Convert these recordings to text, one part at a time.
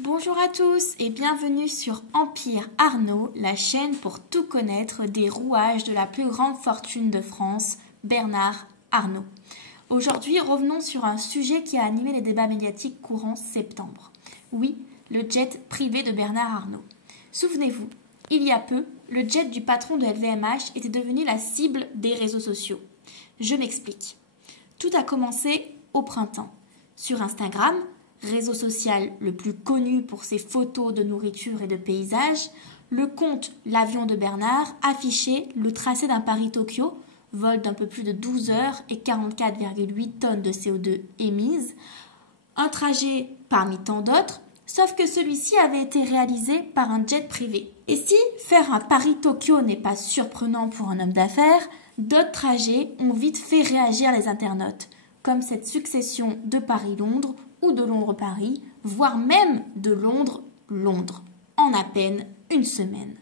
Bonjour à tous et bienvenue sur Empire Arnaud, la chaîne pour tout connaître des rouages de la plus grande fortune de France, Bernard Arnault. Aujourd'hui, revenons sur un sujet qui a animé les débats médiatiques courant septembre. Oui, le jet privé de Bernard Arnault. Souvenez-vous, il y a peu, le jet du patron de LVMH était devenu la cible des réseaux sociaux. Je m'explique. Tout a commencé au printemps. Sur Instagram, réseau social le plus connu pour ses photos de nourriture et de paysages, le compte L'avion de Bernard affichait le tracé d'un Paris-Tokyo, vol d'un peu plus de 12 heures et 44,8 tonnes de CO2 émises, un trajet parmi tant d'autres, sauf que celui-ci avait été réalisé par un jet privé. Et si faire un Paris-Tokyo n'est pas surprenant pour un homme d'affaires, d'autres trajets ont vite fait réagir les internautes, comme cette succession de Paris-Londres ou de Londres-Paris, voire même de Londres-Londres, en à peine une semaine.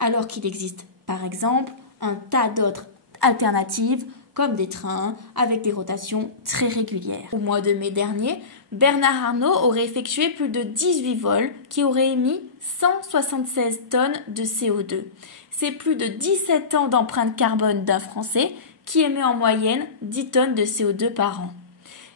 Alors qu'il existe, par exemple, un tas d'autres alternatives, comme des trains avec des rotations très régulières. Au mois de mai dernier, Bernard Arnault aurait effectué plus de 18 vols qui auraient émis 176 tonnes de CO2. C'est plus de 17 ans d'empreinte carbone d'un Français qui émet en moyenne 10 tonnes de CO2 par an.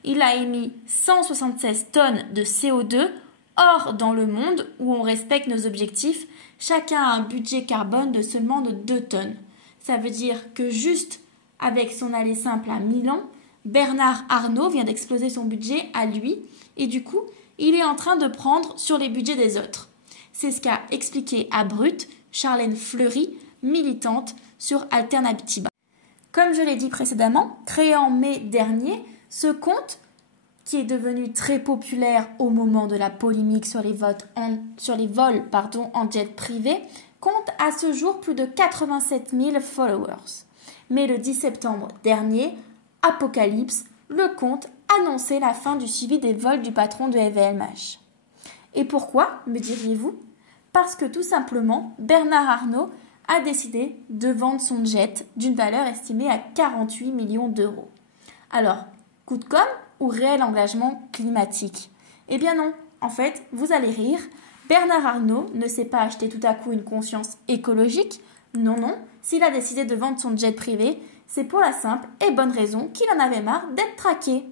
Il a émis 176 tonnes de CO2. Or, dans le monde où on respecte nos objectifs, chacun a un budget carbone de seulement de 2 tonnes. Ça veut dire que juste avec son aller simple à Milan, Bernard Arnault vient d'exploser son budget à lui et du coup, il est en train de prendre sur les budgets des autres. C'est ce qu'a expliqué à Brut Charlène Fleury, militante sur Alternatiba. Comme je l'ai dit précédemment, créé en mai dernier, ce compte, qui est devenu très populaire au moment de la polémique sur les vols en jet privé, compte à ce jour plus de 87 000 followers. Mais le 10 septembre dernier, Apocalypse, le compte annonçait la fin du suivi des vols du patron de LVMH. Et pourquoi, me diriez-vous? Parce que tout simplement, Bernard Arnault a décidé de vendre son jet d'une valeur estimée à 48 millions d'euros. Alors, coup de com' ou réel engagement climatique? Eh bien non, en fait, vous allez rire, Bernard Arnault ne s'est pas acheté tout à coup une conscience écologique. Non, s'il a décidé de vendre son jet privé, c'est pour la simple et bonne raison qu'il en avait marre d'être traqué.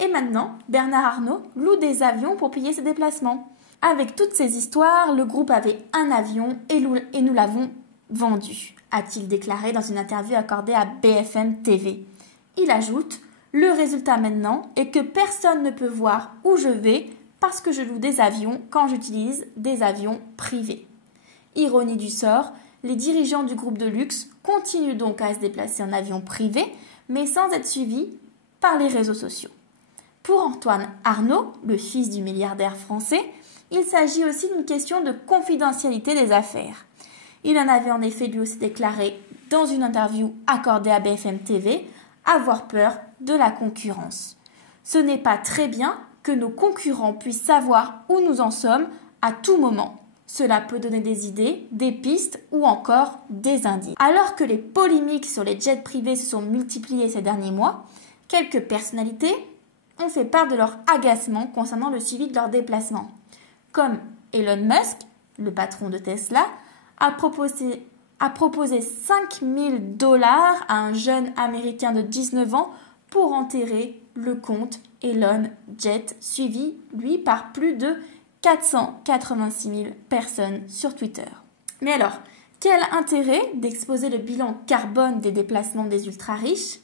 Et maintenant, Bernard Arnault loue des avions pour payer ses déplacements. Avec toutes ces histoires, le groupe avait un avion et nous l'avons vendu, a-t-il déclaré dans une interview accordée à BFM TV. Il ajoute: le résultat maintenant est que personne ne peut voir où je vais parce que je loue des avions quand j'utilise des avions privés. Ironie du sort, les dirigeants du groupe de luxe continuent donc à se déplacer en avion privé, mais sans être suivis par les réseaux sociaux. Pour Antoine Arnault, le fils du milliardaire français, il s'agit aussi d'une question de confidentialité des affaires. Il en avait en effet lui aussi déclaré dans une interview accordée à BFM TV avoir peur de la concurrence. Ce n'est pas très bien que nos concurrents puissent savoir où nous en sommes à tout moment. Cela peut donner des idées, des pistes ou encore des indices. Alors que les polémiques sur les jets privés se sont multipliées ces derniers mois, quelques personnalités ont fait part de leur agacement concernant le suivi de leurs déplacements. Comme Elon Musk, le patron de Tesla, a proposé $5 000 à un jeune Américain de 19 ans pour enterrer le compte Elon Jet, suivi, lui, par plus de 486 000 personnes sur Twitter. Mais alors, quel intérêt d'exposer le bilan carbone des déplacements des ultra-riches?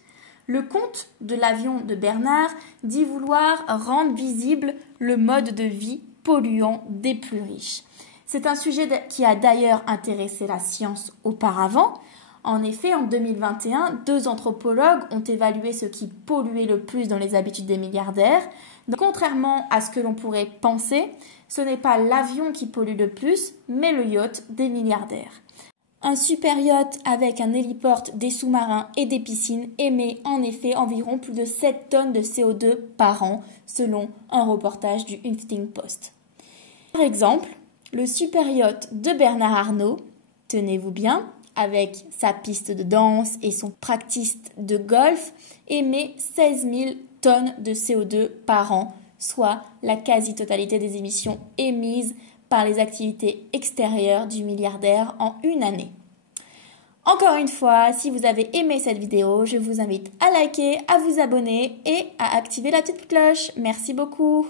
Le compte de l'avion de Bernard dit vouloir rendre visible le mode de vie polluant des plus riches. C'est un sujet qui a d'ailleurs intéressé la science auparavant. En effet, en 2021, 2 anthropologues ont évalué ce qui polluait le plus dans les habitudes des milliardaires. Donc, contrairement à ce que l'on pourrait penser, ce n'est pas l'avion qui pollue le plus, mais le yacht des milliardaires. Un super yacht avec un héliport, des sous-marins et des piscines émet en effet environ plus de 7 tonnes de CO2 par an, selon un reportage du Huffington Post. Par exemple, le super yacht de Bernard Arnault, tenez-vous bien, avec sa piste de danse et son practice de golf, émet 16 000 tonnes de CO2 par an, soit la quasi-totalité des émissions émises par les activités extérieures du milliardaire en une année. Encore une fois, si vous avez aimé cette vidéo, je vous invite à liker, à vous abonner et à activer la petite cloche. Merci beaucoup.